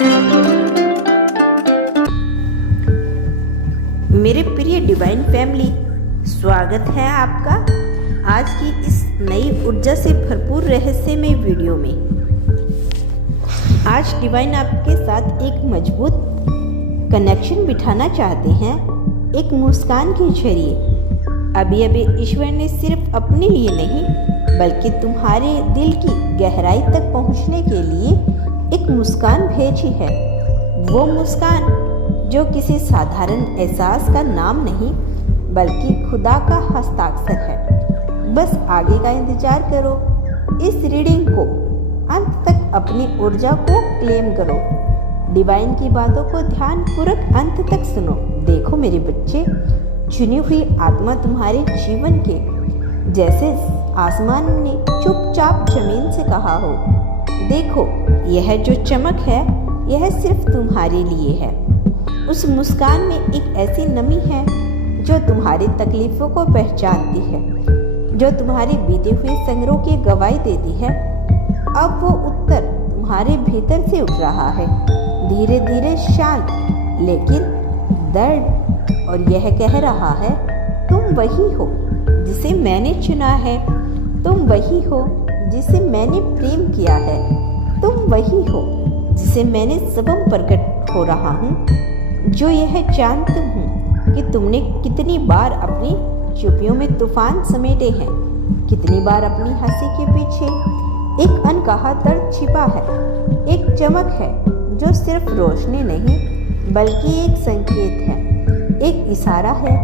मेरे प्रिय divine family, स्वागत है आपका आज की इस नई ऊर्जा से भरपूर रहस्यमय वीडियो में। आज डिवाइन आपके साथ एक मजबूत कनेक्शन बिठाना चाहते हैं, एक मुस्कान के जरिए। अभी अभी ईश्वर ने सिर्फ अपने लिए नहीं बल्कि तुम्हारे दिल की गहराई तक पहुंचने के लिए एक मुस्कान भेजी है। वो मुस्कान जो किसी साधारण एहसास का नाम नहीं बल्कि खुदा का हस्ताक्षर है। बस आगे का इंतजार करो, इस रीडिंग को अंत तक अपनी ऊर्जा को क्लेम करो। डिवाइन की बातों को ध्यानपूर्वक अंत तक सुनो। देखो मेरे बच्चे, चुनी हुई आत्मा तुम्हारे जीवन के जैसे आसमान ने चुपचाप जमीन से कहा हो, देखो यह जो चमक है यह सिर्फ तुम्हारे लिए है। उस मुस्कान में एक ऐसी नमी है जो तुम्हारी तकलीफों को पहचानती है, जो तुम्हारे बीते हुए संग्रह की गवाही देती है। अब वो उत्तर तुम्हारे भीतर से उठ रहा है, धीरे धीरे शांत लेकिन दर्द, और यह कह रहा है, तुम वही हो जिसे मैंने चुना है, तुम वही हो जिसे मैंने प्रेम किया है, तुम वही हो जिसे मैंने सबम प्रकट हो रहा हूँ। जो यह जानता हूँ कि तुमने कितनी बार अपनी चुपियों में तूफान समेटे हैं, कितनी बार अपनी हंसी के पीछे एक अनकहा दर्द छिपा है। एक चमक है जो सिर्फ रोशनी नहीं बल्कि एक संकेत है, एक इशारा है,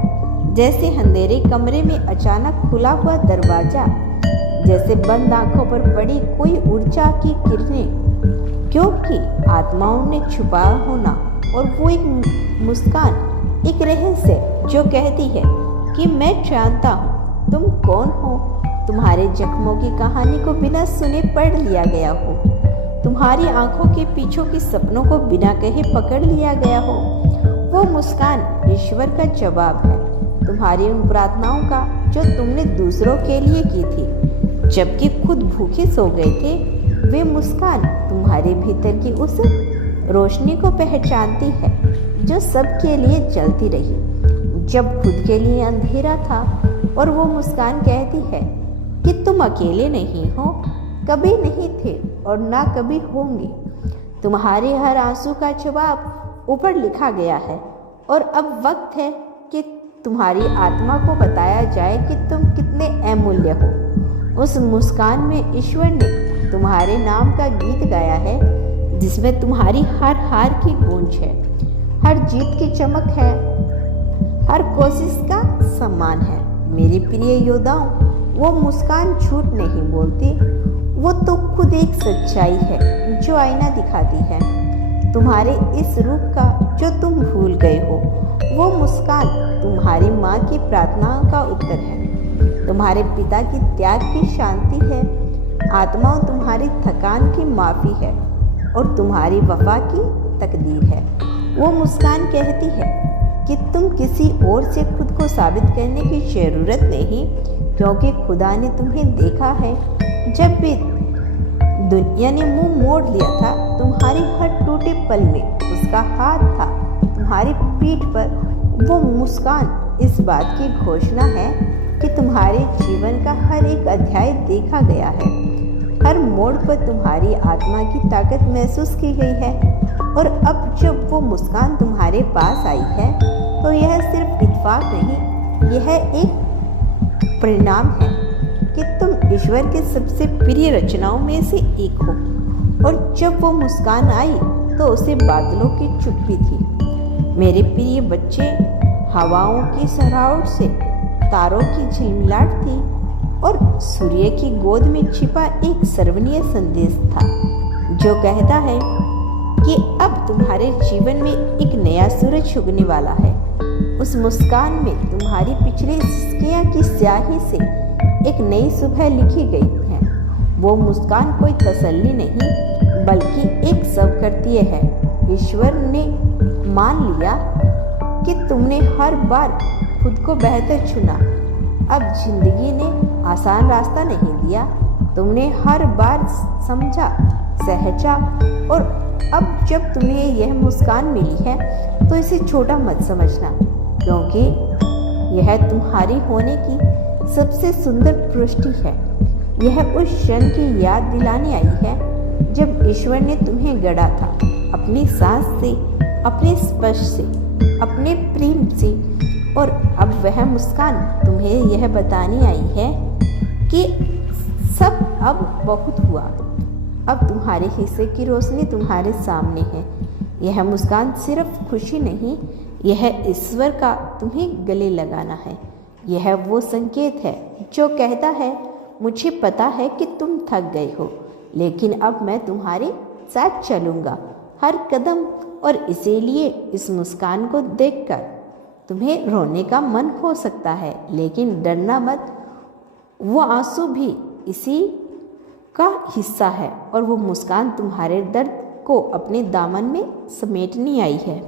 जैसे अंधेरे कमरे में अचानक खुला हुआ दरवाजा, जैसे बंद आंखों पर पड़ी कोई ऊर्जा की किरणें, क्योंकि आत्माओं ने छुपा होना। और वो एक मुस्कान, एक रहस्य जो कहती है कि मैं जानता हूँ तुम कौन हो। तुम्हारे जख्मों की कहानी को बिना सुने पढ़ लिया गया हो, तुम्हारी आंखों के पीछों के सपनों को बिना कहे पकड़ लिया गया हो। वो मुस्कान ईश्वर का जवाब है तुम्हारी उन प्रार्थनाओं का जो तुमने दूसरों के लिए की थी जबकि खुद भूखे सो गए थे। वे मुस्कान तुम्हारे भीतर की उस रोशनी को पहचानती है जो सबके लिए जलती रही जब खुद के लिए अंधेरा था। और वो मुस्कान कहती है कि तुम अकेले नहीं हो, कभी नहीं थे और ना कभी होंगे। तुम्हारे हर आंसू का जवाब ऊपर लिखा गया है और अब वक्त है कि तुम्हारी आत्मा को बताया जाए कि तुम कितने अमूल्य हो। उस मुस्कान में ईश्वर ने तुम्हारे नाम का गीत गाया है, जिसमें तुम्हारी हर हार की गूंज है, हर जीत की चमक है, हर कोशिश का सम्मान है। मेरे प्रिय योद्धाओं, वो मुस्कान झूठ नहीं बोलती, वो तो खुद एक सच्चाई है जो आईना दिखाती है तुम्हारे इस रूप का जो तुम भूल गए हो। वो मुस्कान तुम्हारी माँ की प्रार्थनाओं का उत्तर है, तुम्हारे पिता की त्याग की शांति है, आत्माओं तुम्हारी थकान की माफ़ी है और तुम्हारी वफा की तकदीर है। वो मुस्कान कहती है कि तुम किसी और से खुद को साबित करने की ज़रूरत नहीं, क्योंकि खुदा ने तुम्हें देखा है। जब भी दुनिया ने मुंह मोड़ लिया था, तुम्हारी हर टूटे पल में उसका हाथ था तुम्हारी पीठ पर। वो मुस्कान इस बात की घोषणा है कि तुम्हारे जीवन का हर एक अध्याय देखा गया है, हर मोड़ पर तुम्हारी आत्मा की ताकत महसूस की गई है। और अब जब वो मुस्कान तुम्हारे पास आई है तो यह सिर्फ इत्तेफाक नहीं, यह एक परिणाम है कि तुम ईश्वर के सबसे प्रिय रचनाओं में से एक हो। और जब वो मुस्कान आई तो उसे बादलों की चुप्पी थी। मेरे प्रिय बच्चे, हवाओं की सराहट से तारों की झिलमिलाहट थी और सूर्य की गोद में छिपा एक सर्वनीय संदेश था जो कहता है कि अब तुम्हारे जीवन में एक नया सूरज उगने वाला है। उस मुस्कान में तुम्हारी पिछली सिस्कियाँ की स्याही से एक नई सुबह लिखी गई है। वो मुस्कान कोई तसल्ली नहीं बल्कि एक स्वीकृति है। ईश्वर ने मान लिया कि तुमने हर बार खुद को बेहतर चुना। अब जिंदगी ने आसान रास्ता नहीं दिया, तुमने हर बार समझा, सहजा और अब जब तुम्हें यह मुस्कान मिली है तो इसे छोटा मत समझना, क्योंकि यह तुम्हारे होने की सबसे सुंदर पुष्टि है। यह उस क्षण की याद दिलाने आई है जब ईश्वर ने तुम्हें गढ़ा था, अपनी सांस से, अपने स्पर्श से, अपने प्रेम से। और अब वह मुस्कान तुम्हें यह बताने आई है कि सब अब बहुत हुआ, अब तुम्हारे हिस्से की रोशनी तुम्हारे सामने है। यह मुस्कान सिर्फ खुशी नहीं, यह ईश्वर का तुम्हें गले लगाना है। यह वो संकेत है जो कहता है, मुझे पता है कि तुम थक गए हो, लेकिन अब मैं तुम्हारे साथ चलूँगा हर कदम। और इसीलिए इस मुस्कान को देखकर तुम्हें रोने का मन हो सकता है, लेकिन डरना मत, वो आंसू भी इसी का हिस्सा है और वो मुस्कान तुम्हारे दर्द को अपने दामन में समेटने आई है।